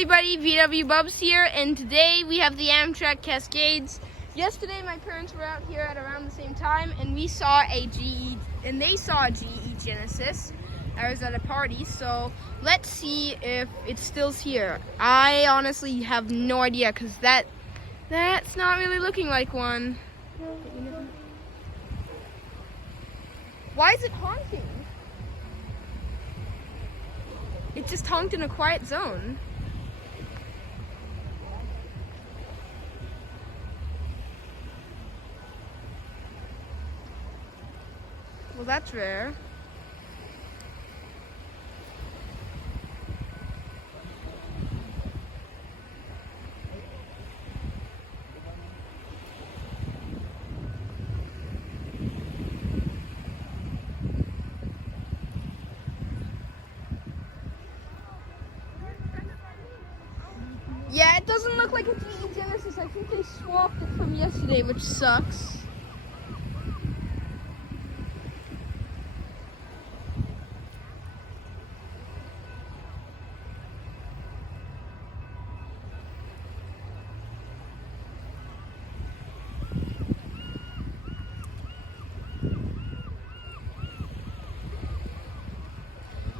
everybody, VW Bubs here, and today we have the Amtrak Cascades. Yesterday my parents were out here at around the same time, and we saw a GE, and they saw a GE Genesis. I was at a party, so let's see if it's still here. I honestly have no idea, because that's not really looking like one. Why is it honking? It just honked in a quiet zone. Well, that's rare. Yeah, it doesn't look like a GE Genesis. I think they swapped it from yesterday, which sucks.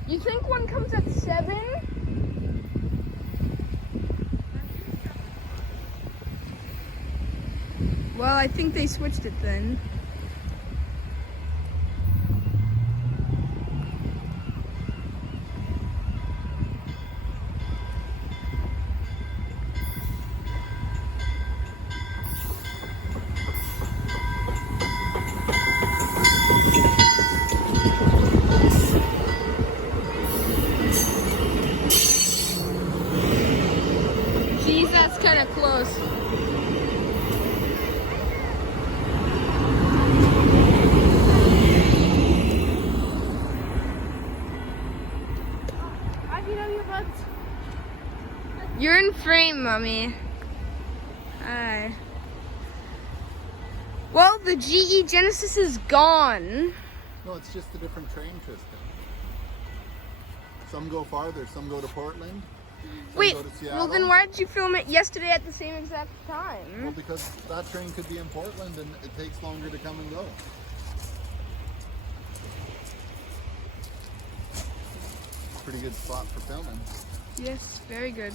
You think one comes at 7? Well, I think they switched it then. Geez, that's kind of close. You're in frame, Mommy. Hi. Well, the GE Genesis is gone. No, it's just a different train system. Some go farther, some go to Portland. Wait, go to Seattle. well then why did you film it yesterday at the same exact Well, time? because that train could be in Portland and it takes longer to come and go. Pretty good spot for filming. Yes, very good.